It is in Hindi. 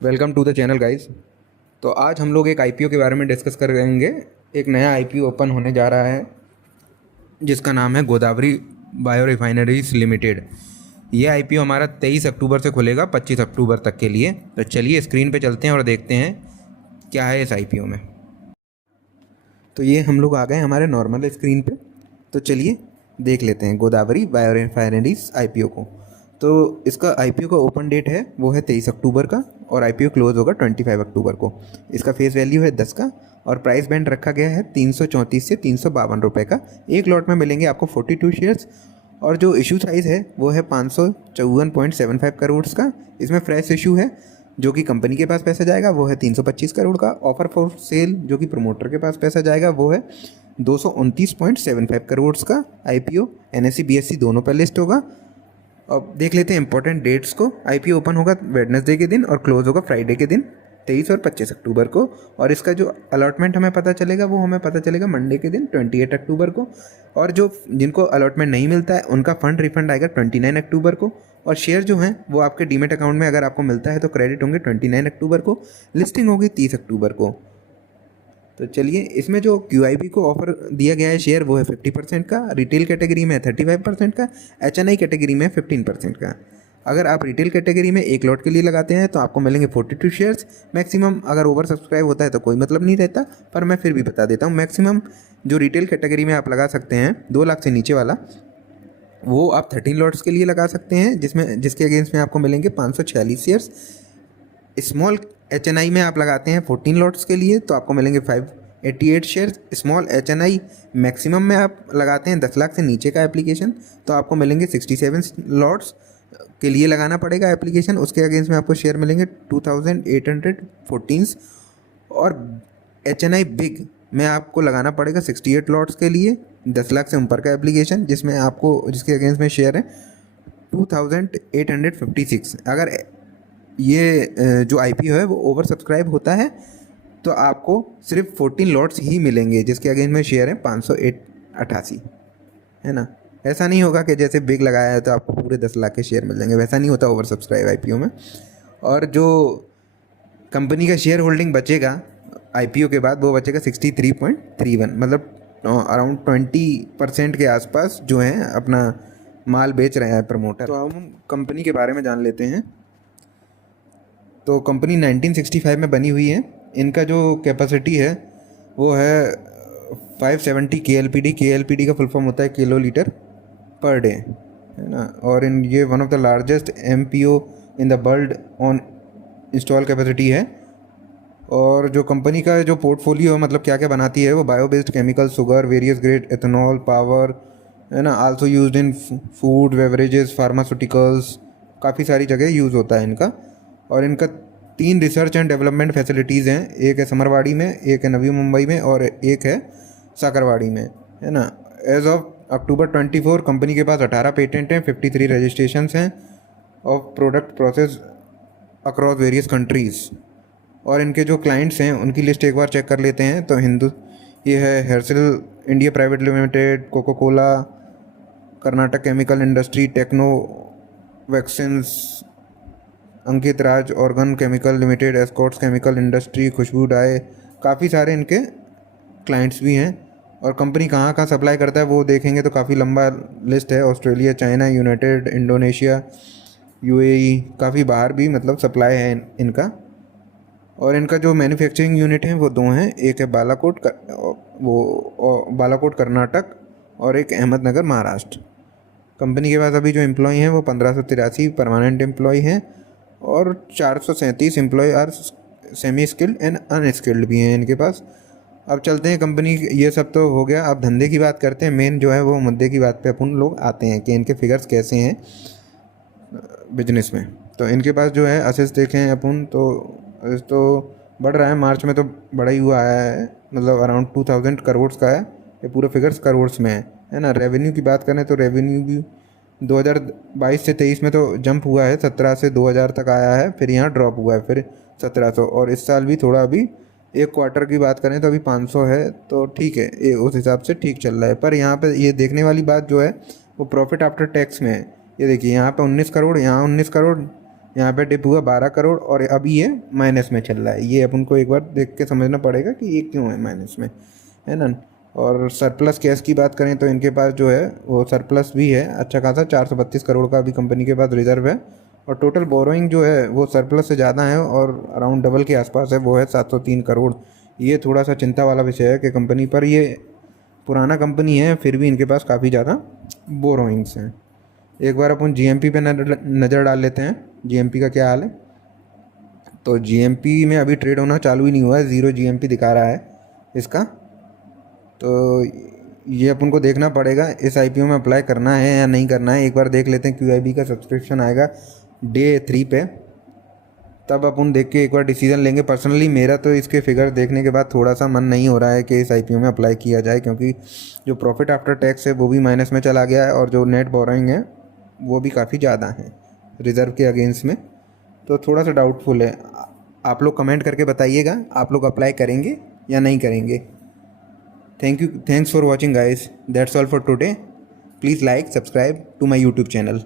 Welcome to the channel guys. तो आज हम लोग एक आईपीओ के बारे में डिस्कस करेंगे। एक नया आईपीओ ओपन होने जा रहा है जिसका नाम है गोदावरी बायो रिफाइनरीज लिमिटेड। ये आईपीओ हमारा 23 अक्टूबर से खुलेगा 25 अक्टूबर तक के लिए। तो चलिए स्क्रीन पे चलते हैं और देखते हैं क्या है इस आईपीओ में। तो ये हम लोग आ गए हमारे नॉर्मल स्क्रीन पे। तो चलिए देख लेते हैं गोदावरी बायो रिफाइनरीज आईपीओ को। तो इसका आईपीओ का ओपन डेट है वो है 23 अक्टूबर का और आईपीओ क्लोज होगा 25 अक्टूबर को। इसका फेस वैल्यू है 10 का और प्राइस बैंड रखा गया है 334 से 352 रुपये का। एक लॉट में मिलेंगे आपको 42 शेयर्स और जो इशू साइज़ है वो है 554.75 करोड़ का। इसमें फ्रेश इशू है जो कि कंपनी के पास पैसा जाएगा वो है 325 करोड़ का। ऑफर फॉर सेल जो कि प्रमोटर के पास पैसा जाएगा वो है 229.75 करोड़ का। आईपीओ एनएसई बीएसई दोनों पर लिस्ट होगा। अब देख लेते हैं इंपॉर्टेंट डेट्स को। आईपीओ ओपन होगा वेडनेसडे के दिन और क्लोज होगा फ्राइडे के दिन 23 और 25 अक्टूबर को। और इसका जो अलॉटमेंट हमें पता चलेगा वो हमें पता चलेगा मंडे के दिन 28 अक्टूबर को। और जो जिनको अलॉटमेंट नहीं मिलता है उनका फंड रिफंड आएगा 29 अक्टूबर को। और शेयर जो हैं वो आपके डीमेट अकाउंट में अगर आपको मिलता है तो क्रेडिट होंगे 29 अक्टूबर को। लिस्टिंग होगी 30 अक्टूबर को। तो चलिए इसमें जो QIB को ऑफर दिया गया है शेयर वो है 50% का, रिटेल कैटेगरी में 35% का, HNI कैटेगरी में 15% का। अगर आप रिटेल कैटेगरी में एक लॉट के लिए लगाते हैं तो आपको मिलेंगे 42 शेयर्स। मैक्सिमम अगर ओवर सब्सक्राइब होता है तो कोई मतलब नहीं रहता, पर मैं फिर भी बता देता हूँ। मैक्सिमम जो रिटेल कैटेगरी में आप लगा सकते हैं 2 लाख से नीचे वाला, वो आप 13 लॉट्स के लिए लगा सकते हैं जिसके अगेंस्ट में आपको मिलेंगे 546 शेयर्स। स्मॉल HNI में आप लगाते हैं 14 लॉट्स के लिए तो आपको मिलेंगे 588 शेयर्स। स्मॉल HNI मैक्सिमम में आप लगाते हैं 10 लाख से नीचे का एप्लीकेशन तो आपको मिलेंगे 67 लॉट्स के लिए लगाना पड़ेगा एप्लीकेशन। उसके अगेंस्ट में आपको शेयर मिलेंगे 2814। और HNI बिग में आपको लगाना पड़ेगा 68 लॉट्स के लिए 10 लाख से ऊपर का एप्लीकेशन जिसके अगेंस्ट में शेयर है 2856। अगर ये जो आईपीओ है वो ओवर सब्सक्राइब होता है तो आपको सिर्फ 14 लॉट्स ही मिलेंगे जिसके अगेंस्ट में शेयर है 588, है ना। ऐसा नहीं होगा कि जैसे बिग लगाया है तो आपको पूरे 10 लाख के शेयर मिल जाएंगे, वैसा नहीं होता ओवर सब्सक्राइब आईपीओ में। और जो कंपनी का शेयर होल्डिंग बचेगा आईपीओ के बाद वो बचेगा 63.31, मतलब अराउंड 20% के आसपास जो है अपना माल बेच रहे हैं प्रमोटर। तो हम कंपनी के बारे में जान लेते हैं। तो कंपनी 1965 में बनी हुई है। इनका जो कैपेसिटी है वो है 570 KLPD। KLPD का फुल फॉर्म होता है किलो लीटर पर डे, है ना। और ये one of the largest MPO in the world on install capacity है। और जो कंपनी का जो पोर्टफोलियो है मतलब क्या क्या बनाती है वो bio based chemical, sugar, various grade ethanol, power, है ना। Also used in food, beverages, pharmaceuticals, काफ़ी सारी जगह यूज़ होता है इनका। और इनका 3 रिसर्च एंड डेवलपमेंट फैसिलिटीज़ हैं। एक है समरवाड़ी में, एक है नवी मुंबई में और एक है साकरवाड़ी में, है ना। एज ऑफ अक्टूबर 24 कंपनी के पास 18 पेटेंट हैं, 53 रजिस्ट्रेशंस हैं of product process across various countries. और इनके जो क्लाइंट्स हैं उनकी लिस्ट एक बार चेक कर लेते हैं। तो ये है Hersil India private limited, Coca Cola, Karnataka chemical industry, techno vaccines, Ankit Raj organ chemical limited, Escorts chemical industry, Khushbu dye, काफ़ी सारे इनके क्लाइंट्स भी हैं। और कंपनी कहाँ कहाँ सप्लाई करता है वो देखेंगे तो काफ़ी लंबा लिस्ट है। Australia, China, United, Indonesia, UAE, काफ़ी बाहर भी मतलब सप्लाई है इनका। और इनका जो मैन्युफैक्चरिंग यूनिट है वो 2 हैं, एक है बालाकोट कर्नाटक और एक अहमदनगर महाराष्ट्र। कंपनी के पास अभी जो एम्प्लॉय हैं वो 1583 परमानेंट एम्प्लॉय हैं और 437 employ are semi skilled and unskilled भी हैं इनके पास। अब चलते हैं कंपनी, ये सब तो हो गया। अब धंधे की बात करते हैं। मेन जो है वो मुद्दे की बात पे अपन लोग आते हैं कि इनके फिगर्स कैसे हैं बिजनेस में। तो इनके पास जो है असेट्स देखें अपन तो असेट्स तो बढ़ रहा है। मार्च में तो बड़ा ही हुआ है, मतलब अराउंड 2000 करोड़ का है। ये पूरे फिगर्स करोड़ में है ना। रेवेन्यू की बात करें तो रेवेन्यू भी 2022 से 23 में तो जंप हुआ है, 17 से 2000 तक आया है, फिर यहाँ ड्रॉप हुआ है फिर 1700। और इस साल भी थोड़ा अभी एक क्वार्टर की बात करें तो अभी 500 है, तो ठीक है, ये उस हिसाब से ठीक चल रहा है। पर यहाँ पे ये देखने वाली बात जो है वो प्रॉफिट आफ्टर टैक्स में है। ये देखिए यहाँ पे 19 करोड़, यहाँ 19 करोड़, यहाँ पे डिप हुआ 12 करोड़ और अभी ये माइनस में चल रहा है। ये अपन को एक बार देख के समझना पड़ेगा कि ये क्यों है माइनस में, है ना। और सरप्लस कैश की बात करें तो इनके पास जो है वो सरप्लस भी है अच्छा खासा, 432 करोड़ का अभी कंपनी के पास रिजर्व है। और टोटल बोरोइंग जो है वो सरप्लस से ज़्यादा है और अराउंड डबल के आसपास है, वो है 703 करोड़। ये थोड़ा सा चिंता वाला विषय है कि कंपनी पर, ये पुराना कंपनी है फिर भी इनके पास काफ़ी ज़्यादा बोरोइंग्स हैं। एक बार अपन जीएमपी पे नज़र डाल लेते हैं, जीएमपी का क्या हाल है। तो जीएमपी में अभी ट्रेड होना चालू ही नहीं हुआ है, ज़ीरो जीएमपी दिखा रहा है इसका। तो ये अपन को देखना पड़ेगा इस आईपीओ में अप्लाई करना है या नहीं करना है। एक बार देख लेते हैं, क्यूआईबी का सब्सक्रिप्शन आएगा डे 3 पे, तब अपन देख के एक बार डिसीजन लेंगे। पर्सनली मेरा तो इसके फिगर देखने के बाद थोड़ा सा मन नहीं हो रहा है कि इस आईपीओ में अप्लाई किया जाए, क्योंकि जो प्रॉफिट आफ्टर टैक्स है वो भी माइनस में चला गया है और जो नेट बोरोइंग है वो भी काफ़ी ज़्यादा है रिज़र्व के अगेंस्ट में। तो थोड़ा सा डाउटफुल है। आप लोग कमेंट करके बताइएगा आप लोग अप्लाई करेंगे या नहीं करेंगे। Thanks for watching guys, that's all for today. Please like subscribe to my YouTube channel.